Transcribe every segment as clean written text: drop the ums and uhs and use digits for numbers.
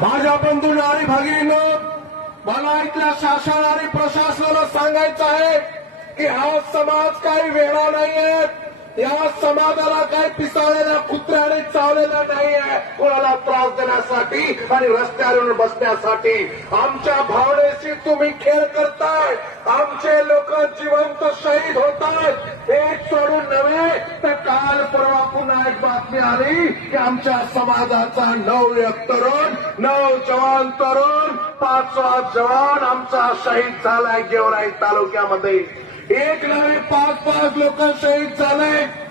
माझ्या बंधूंनो आणि भगिनींनो, मला इथल्या शासन आणि प्रशासनाला सांगायचं आहे की हा समाज काही वेगळा नाहीये. या समाजाला काही पिसाळलेल्या कुत्र्याने चावलेला नाहीये कोणाला त्रास देण्यासाठी आणि रस्त्यावर बसण्यासाठी. आमच्या भावनेशी तुम्ही खेळ करताय. आमचे लोक जिवंत शहीद होतात. एक सोडून नव्हे तर काल परवा पुन्हा एक बातमी आली की आमच्या समाजाचा 9 तरुण 9 जवान तरुण 5वा जवान आमचा शहीद झालाय गेवराई तालुक्यामध्ये. एक नव्हे 5 लोक शहीद झाले.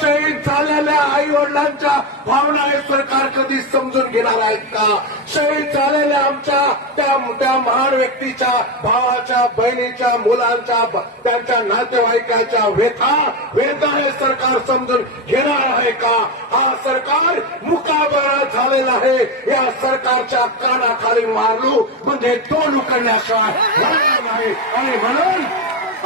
शहीद झालेल्या आई वडिलांच्या भावना हे सरकार कधी समजून घेणार आहेत का? शहीद झालेल्या आमच्या त्या महान व्यक्तीच्या भावाच्या बहिणीच्या मुलांच्या त्यांच्या नातेवाईकाच्या व्यथा हे सरकार समजून घेणार आहे का? हा सरकार मुकाबरा झालेला आहे. या सरकारच्या कानाखाली मारलू म्हणजे तोंड उकडण्याशिवाय होणार नाही.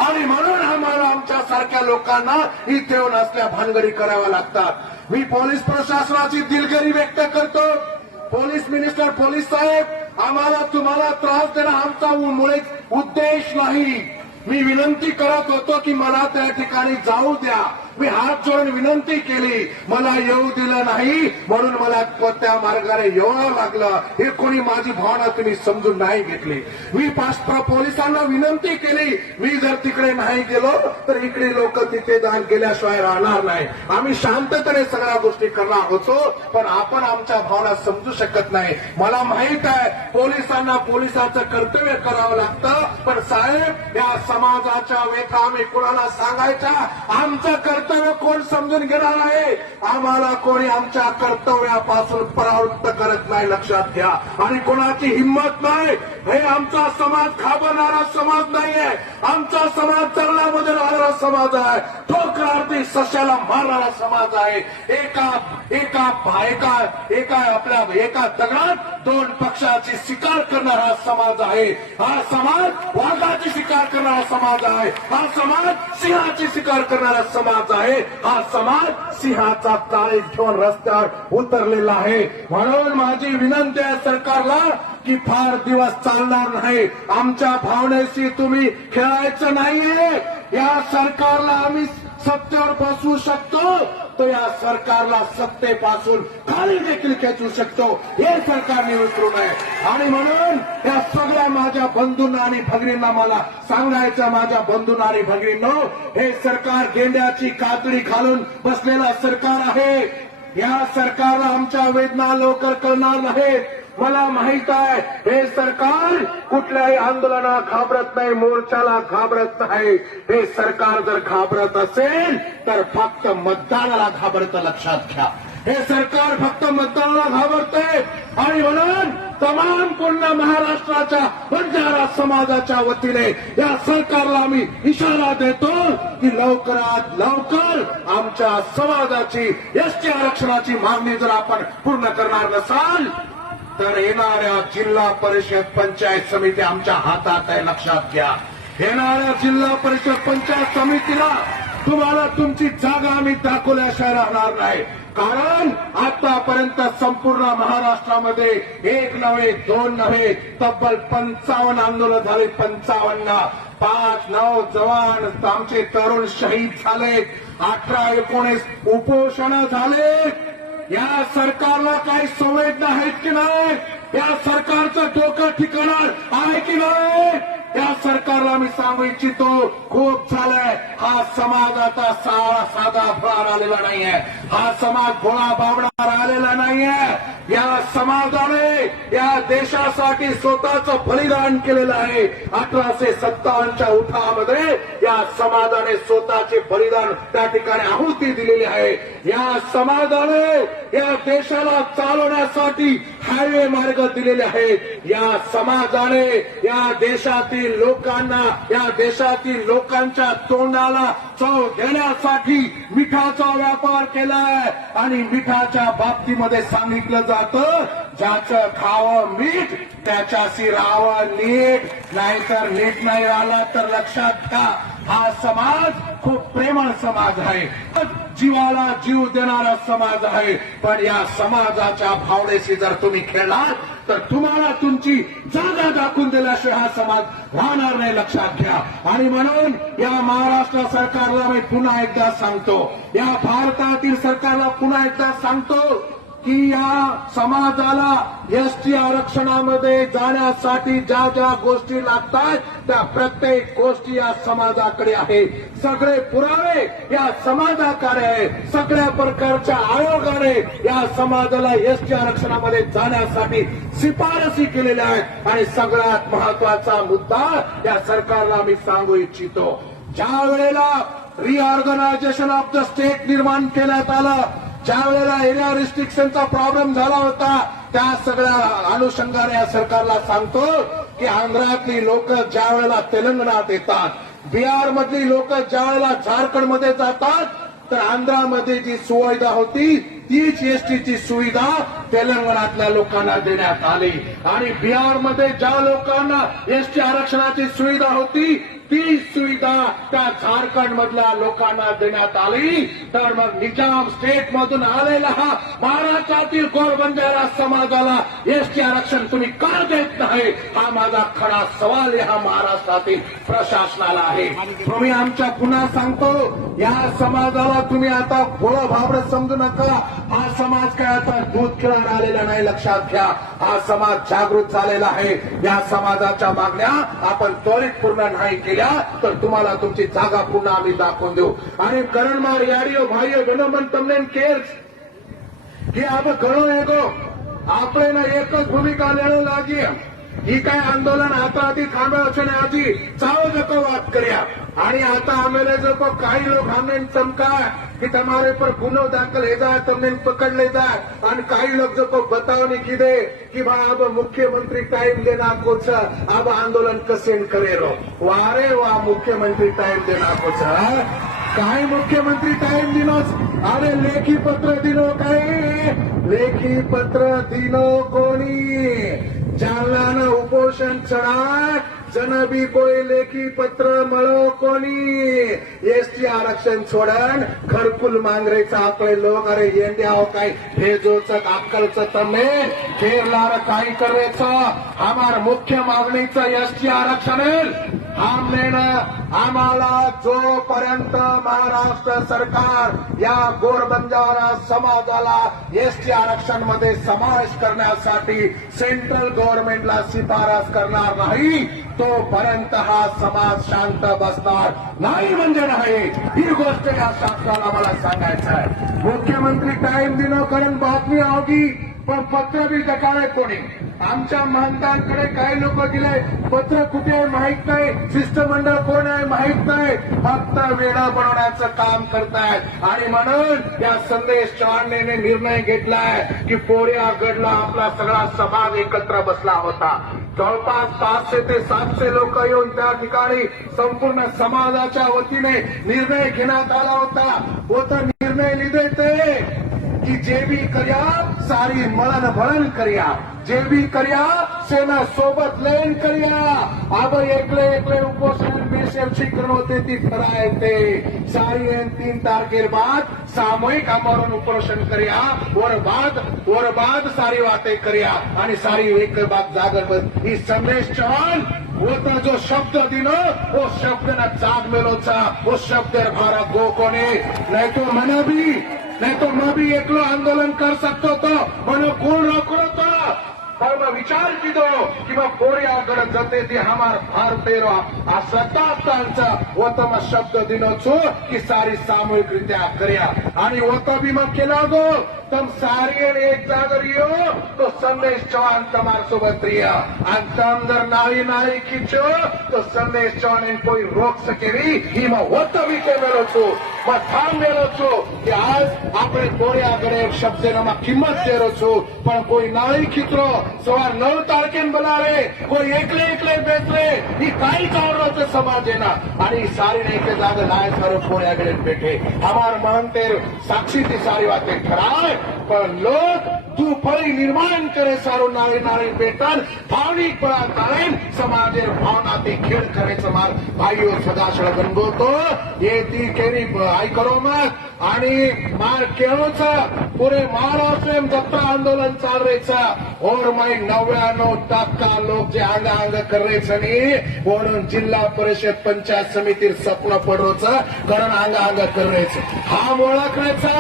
आणि म्हणून आम्हाला आमच्या सारख्या लोकांना इथे येऊन असल्या भानगडी कराव्या लागतात. मी पोलीस प्रशासनाची दिलगिरी व्यक्त करतो. पोलीस मिनिस्टर, पोलीस साहेब, आम्हाला तुम्हाला त्रास देणं आमचा मुळीच उद्देश नाही. मी विनंती करत होतो की मला त्या ठिकाणी जाऊ द्या. मी हात जोडून विनंती केली, मला येऊ दिलं नाही म्हणून मला त्या मार्गाने यावं लागलं. हे कोणी माझी भावना तुम्ही समजून नाही घेतली. मी पोलिसांना विनंती केली, मी जर तिकडे नाही गेलो तर इकडे लोक तिथे दान केल्याशिवाय राहणार नाही. आम्ही शांततेने सगळ्या गोष्टी करणार होतो, पण आपण आमच्या भावना समजू शकत नाही. मला माहित आहे पोलिसांना पोलिसाचं कर्तव्य करावं लागतं, पण साहेब या समाजाच्या व्यथा आम्ही कुणाला सांगायच्या? आमचं कर्तव्य कोण समजून घेणार आहे? आम्हाला कोणी आमच्या कर्तव्यापासून परावृत्त करत नाही, लक्षात घ्या. आणि कोणाची हिंमत नाही. हे आमचा समाज घाबरणारा समाज नाहीये. आमचा समाज चरणामध्ये राहणारा समाज आहे. ठोकरार्थी सश्याला मारणारा समाज आहे. एका दगडात 2 पक्षाची शिकार करणारा समाज आहे. हा समाज वाघाची शिकार करणारा समाज आहे. हा समाज सिंहाची शिकार करणारा समाज आहे. हा समाज सिंहाचा ताळी घेऊन रस्त्यावर उतरलेला आहे. म्हणून माझी विनंती आहे सरकारला की फार दिवस चालणार नाही. आमच्या भावनेशी तुम्ही खेळायचं नाहीये. या सरकारला आम्ही सत्तेवर बसवू शकतो, तो या सरकारला सत्तेपासून खाली देखील खेचू शकतो. हे सरकारने विसरू नये. आणि म्हणून या सगळ्या माझ्या बंधूंना आणि भगिनींना मला सांगायचं, माझ्या बंधूंना आणि भगिनींनो, हे सरकार गेंड्याची कातडी घालून बसलेला सरकार आहे. या सरकारला आमच्या वेदना लवकर कळणार नाहीत. मला माहित आहे हे सरकार कुठल्याही आंदोलनाला घाबरत नाही, मोर्चाला घाबरत नाही. हे सरकार जर घाबरत असेल तर फक्त मतदानाला घाबरतं, लक्षात घ्या. हे सरकार फक्त मतदानाला घाबरते. आणि म्हणून तमाम पूर्ण महाराष्ट्राच्या बंजारा समाजाच्या वतीने या सरकारला आम्ही इशारा देतो की लवकरात लवकर आमच्या समाजाची एसटी आरक्षणाची मागणी जर आपण पूर्ण करणार नसाल तर येणाऱ्या जिल्हा परिषद पंचायत समिती आमच्या हातात आहे, लक्षात घ्या. येणाऱ्या जिल्हा परिषद पंचायत समितीला तुम्हाला तुमची जागा आम्ही दाखवल्याशिवाय राहणार नाही. कारण आतापर्यंत संपूर्ण महाराष्ट्रामध्ये 1 नव्हे 2 नव्हे तब्बल 55 आंदोलन झाले. 55 5-9 जवान आमचे तरुण शहीद झाले. 18-19 उपोषण झाले. या सरकारला काही संवेदना आहेत की नाही? या सरकारचं डोकं ठिकाणार आहे की नाही? या सरकारला मी सांगू इच्छितो, खूप झालंय. हा समाज आता साधा भोळा आलेला नाहीये. हा समाज भोळा बाबडा आलेला नाहीये. या समाजाने या देशासाठी स्वतःचं बलिदान केलेलं आहे. 1857च्या उठावामध्ये या समाजाने स्वतःचे बलिदान त्या ठिकाणी आहुती दिलेली आहे. या समाजाने या देशाला चालवण्यासाठी हायवे मार्ग दिलेले आहेत. या समाजाने या देशातील लोकांना, या देशातील लोकांच्या तोंडाला चव देण्यासाठी मिठाचा व्यापार केलाय. आणि मिठाच्या बाबतीमध्ये सांगितलं जातं, ज्याचं खावं मीठ त्याच्याशी राहावं नीट, नाहीतर नीट नाही राहिला तर लक्षात घ्या हा समाज खूप प्रेमळ समाज आहे. जीवाला जीव देणारा समाज आहे. पण या समाजाच्या भावनेशी जर तुम्ही खेळलात तर तुम्हाला तुमची जागा दाखवून दिल्याशिवाय हा समाज राहणार नाही, लक्षात घ्या. आणि म्हणून या महाराष्ट्र सरकारला मी पुन्हा एकदा सांगतो, या भारतातील सरकारला पुन्हा एकदा सांगतो की या समाजाला एसटी आरक्षणामध्ये जाण्यासाठी ज्या ज्या गोष्टी लागतात त्या प्रत्येक गोष्टी या समाजाकडे आहे. सगळे पुरावे या समाजाकडे आहे. सगळ्या प्रकारच्या आयोगाने या समाजाला एसटी आरक्षणामध्ये जाण्यासाठी शिफारसी केलेल्या आहेत. आणि सगळ्यात महत्वाचा मुद्दा या सरकारला मी सांगू इच्छितो, ज्या वेळेला रिऑर्गनायझेशन ऑफ द स्टेट निर्माण करण्यात आलं, ज्या वेळेला एरिया रिस्ट्रिक्शनचा प्रॉब्लेम झाला होता, त्या सगळ्या अनुषंगाने या सरकारला सांगतो की आंध्रातली लोक ज्या वेळेला तेलंगणात येतात, बिहार मधली लोक ज्या वेळेला झारखंडमध्ये जातात, तर आंध्रामध्ये जी सुविधा होती तीच एसटीची सुविधा तेलंगणातल्या लोकांना देण्यात आली. आणि बिहारमध्ये ज्या लोकांना एसटी आरक्षणाची सुविधा होती ती सुविधा त्या झारखंड मधल्या लोकांना देण्यात आली. तर मग निजाम स्टेट मधून आलेला हा महाराष्ट्रातील गोरबंजारा समाजाला एसटी आरक्षण तुम्ही का देत नाही, हा माझा खरा सवाल या महाराष्ट्रातील प्रशासनाला आहे. तुम्ही आमच्या पुन्हा सांगतो, या समाजाला तुम्ही आता भोळं भाबडं समजू नका. हा समाज काय आता दूध खेळायला आलेला नाही, लक्षात घ्या. हा समाज जागृत झालेला आहे. या समाजाच्या मागण्या आपण त्वरित पूर्ण नाही केल्या तर तुम्हाला तुमची जागा पुन्हा आम्ही दाखवून देऊ. અને કરણમાં યારીઓ ભાઈઓ બહેનો મને તમને કેર કે આપણે ઘણો એકો આપણે એક જ ભૂમિકા લેવા લાગીએ. ही काय આંદોલન આતાથી થાંભ્યો છે ને હજી ચાવો જતો વાત કર્યા. અને आता अमेले जो काही लोक हमने चमकाय कि તમારે પર ગુનો દાખલ હે જાય, તમને પકડ ले जाए. અને काही लोग जो बतावने कीधे कि भाई अब मुख्यमंत्री टाइम देना कुछ, अब आंदोलन कसेन करेलो. वारे वा मुख्यमंत्री टाइम देना कुछ, काही मुख्यमंत्री टाइम दिनोच. अरे लेखी पत्र दिनो, काही लेखी पत्र दिनो कोणी जालना उपोषण चढाय जन बी कोई लेखी पत्र મળો कोणी. एसटी आरक्षण छोडन घरकुल मांगरेचा आपले लोक अरे येंड्याव काही भेजोचं अक्कलचं तमे केरलार काही करायचं. हमार मुख्य मागणीचं एसटी आरक्षण हमने आम्हाला जोपर्यंत महाराष्ट्र सरकार या गोरबंजारा समाजाला एसटी आरक्षण मध्ये समावेश करण्यासाठी सेंट्रल गव्हर्नमेंटला शिफारस करणार नाही तोपर्यंत हा समाज शांत बसणार नाही म्हणजे नाही. ही गोष्ट या शासनाला मला सांगायचं आहे. मुख्यमंत्री टाइम दिनो कारण बातमी होगी पण पत्र बी दकाळे कोणी. आमच्या महंतांकडे काही लोक दिले पत्र कुठे आहे माहित नाही, शिष्टमंडळ कोण आहे माहित नाही, फक्त वेळा बनवण्याचं काम करतायत. आणि म्हणून या संदेश चव्हाणने निर्णय घेतलाय की पोरियागडला आपला सगळा समाज एकत्र बसला होता. जवळपास 500 ते 700 लोक येऊन त्या ठिकाणी संपूर्ण समाजाच्या वतीने निर्णय घेण्यात आला होता. वो तर निर्णय लिहिले ते कि जे भी कर्या सारी मळण भळण कर्या, जे भी कर्या सेना सोबत लेन कर्या. अब एकले एकले उपोषण बेशर्ती करणं होते ती ठराय ते सारी 3 तारखेर बाद सामूहिक आमरण उपोषण कर्या. और बाद सारी बातें कर्या आणि सारी एक बात जागर. ही संदेश चव्हाण वो तो जो शब्द दिनो वो शब्द न जाग मेलोचा वो शब्द भारा गो कोने. नहीं तो मैं भी एकलो आंदोलन कर सकतो तो मनो कोण रोको तो. पर मैं विचार कीधो की मग पोरियागड जते ती हमार भारतेरो आ सत्तास्थानचा वो तो मग शब्द दिनो छो की सारी सामूहिकरित्या कर्या. आणि वो तो भी मग केला गो तम सारी एक जागर यो तो संदेश चव्हाण तमार सोबत रिया. आणि तम जर नाळी खींचो तो संदेश चव्हाण कोई रोक सकेवी ही मग वो तो भी केलो छो. मग थांबेलो छो की आज આપણે પોરિયાગઢ એક શબ્દમાં કિંમત દેરો છું પણ કોઈ નાળી ખીચરો સવાર 9 તારીખે બોલાવે કોઈ એકલે બેસરે ही काही कावराचं समाजेना. आणि सारी नाही के जागा लाय सारो पोरियागढ बैठे हमार महंते साक्षी ती सारी बातें ठराय. पण लोक तू फळी निर्माण करे सारो नाळी बेटन भावनिक पळा ताळेन समाजेर भावना ते खेळ करायचं मार भाईओ सदाशळ गणगोतो ये ती केरी आई करो मत आणि केळोचं पुरे महाराष्ट्र दत्ता आंदोलन चाल रहायचं और मैं 99% लोक जे अंग अंग करायचं नाही म्हणून जिल्हा परिषद पंचायत समितीर सपना पडरोचं कारण अंग अंग करायचं हा ओळखायचा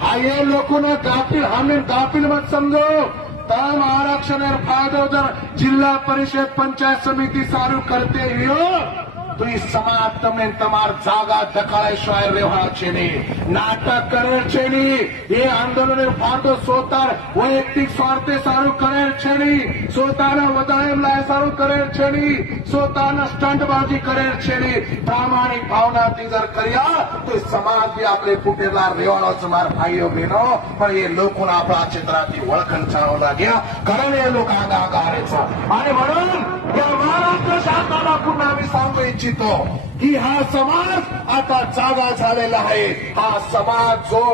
हा ये लोगों ने गाफिल हमें गाफिल मत समझो तम आरक्षण फायदो जर जिला परिषद पंचायत समिति सारू करते हो तो इस समाज तमने तमार जागा दखाड़े रेवा छेनी नाटक करे छेनी ये आंदोलन फाटो सोतार वैयक्तिक स्वार्थे सारू करे छेनी सोताना वदायम लाय सारू करे छेनी सोताना स्टंटबाजी करे छेनी प्रामाणिक भावना ती जर करिया तो समाज भी आपले फुटेला रेवाळोच मार भाईओ बहनो पण ये लोकों आपला चित्राती वळखण चालू लाग्या कारण हे लोक आगा आगा हारायचं आणि म्हणून या महाराष्ट्र शासनाला पुन्हा मी सांगू इच्छितो की हा समाज आता जागा झालेला आहे हा समाज जो